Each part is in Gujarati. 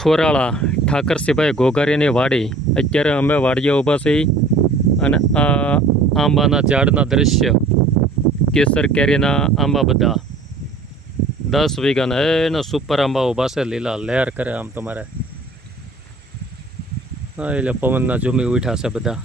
થોરાળા ઠાકરસિંહભાઈ ઘોઘારીની વાડી. અત્યારે અમે વાડીએ ઊભા છીએ અને આ આંબાના ઝાડના દ્રશ્ય, કેસર કેરીના આંબા બધા 10 વીઘાના એના સુપર આંબા ઊભા છે, લીલા લહેર કરે આમ તમારે. હા, એટલે પવનના ઝૂમી ઉઠ્યા છે બધા.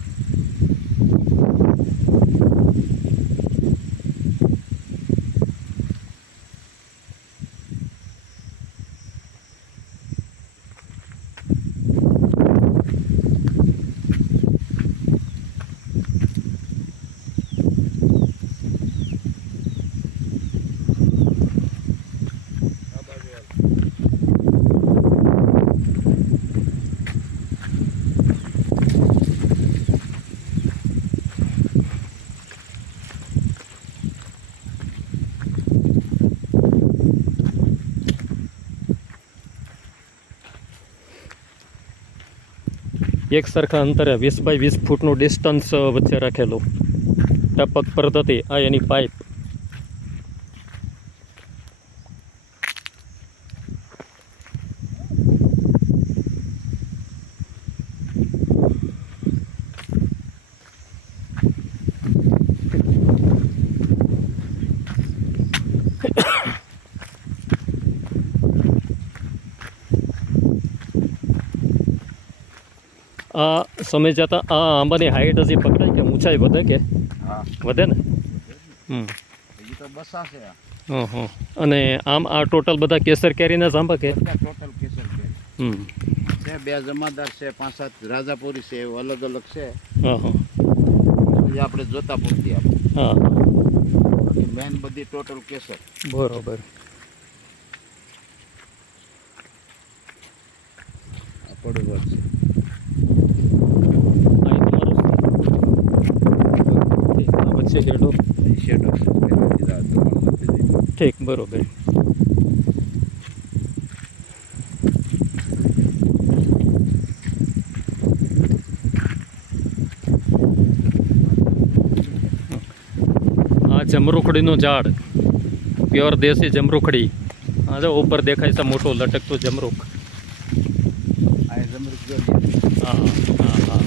એક સરખા અંતરે 20 બાય 20 ફૂટનું ડિસ્ટન્સ વચ્ચે રાખેલું. ટપક પદ્ધતિ, આ એની પાઇપ. આ સમય જતાં આ આંબાની હાઈટ હજી પકડાય કે ઊંચાઈ વધે કે વધે ને? હં. અને આમ આ ટોટલ બધા કેસર કેરીના જ આંબા કે? ટોટલ કેસર કેરી છે. 2 જમાદાર છે, 5-7 રાજાપુરી છે, એવું અલગ અલગ છે. આપણે જોતા પૂરતી આપણે. હા, મેન બધી ટોટલ કેસર. બરોબર. આ પડોવર છે. ઠીક, બરોબર. આ જમરૂખડીનું ઝાડ, પ્યોર દેશી જમરૂખડી. હા, જો ઉપર દેખાય છે મોટું લટકતું જમરૂખ. હા હા હા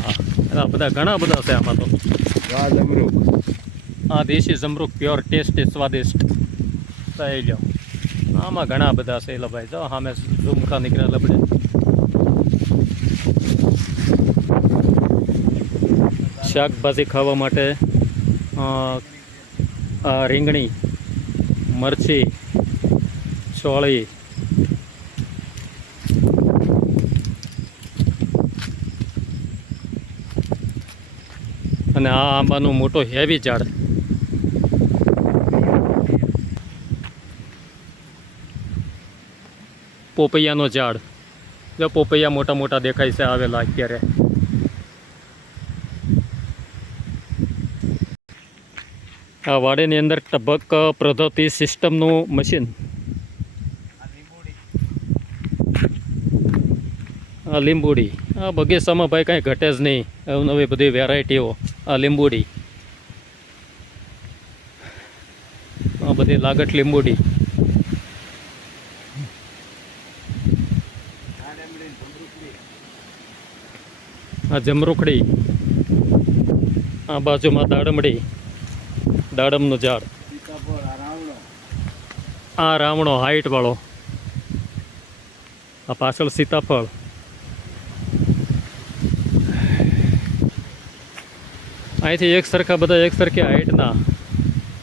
હા, બધા ઘણા બધા છે આમાં તો. હા, દેશી જમરૂખ, પ્યોર ટેસ્ટી, સ્વાદિષ્ટ. થઈ લો, આમાં ઘણા બધા છે. એલા ભાઈ, જો સામે ઝુમખા નીકળ્યા લબડે. શાકભાજી ખાવા માટે રીંગણી, મરચી, ચોળી. અને આ આંબાનું મોટો હેવી ઝાડ. પોપૈયાનો ઝાડ, જો પોપૈયા મોટા મોટા દેખાય છે આવેલા અત્યારે. આ વાડીની અંદર ટપક પદ્ધતિ સિસ્ટમનું મશીન. આ લીંબુડી. આ બગીચામાં ભાઈ કાંઈ ઘટે જ નહીં, અવનવી બધી વેરાયટીઓ. આ લીંબુડી, આ બધી લાગટ લીંબુડી. આ જમરૂખડી. આ બાજુમાં દાડમડી, દાડમનું ઝાડ. આ રાવણો હાઈટ વાળો. આ પાછળ સીતાફળ. અહીંથી એક સરખા બધા એક સરખી હાઈટના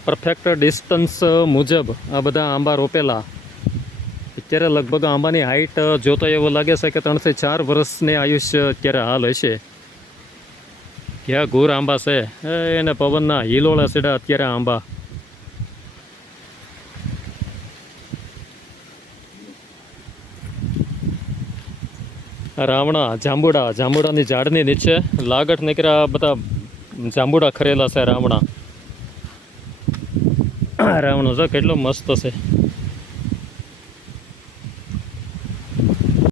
પરફેક્ટ ડિસ્ટન્સ મુજબ આ બધા આંબા રોપેલા. અત્યારે લગભગ આંબાની હાઈટ જોતો એવું લાગે છે કે 3 થી 4 વર્ષની આયુષ્ય અત્યારે હાલ હશે. ક્યાં ઘૂર આંબા છે, એને પવનના હિલોળા સીડા અત્યારે આંબા. રાવણા, જાંબુડા. જાંબુડાની ઝાડની નીચે લાગટ નીકળ્યા બધા જાંબુડા ખરેલા છે. રાવણો જો કેટલો મસ્ત છે.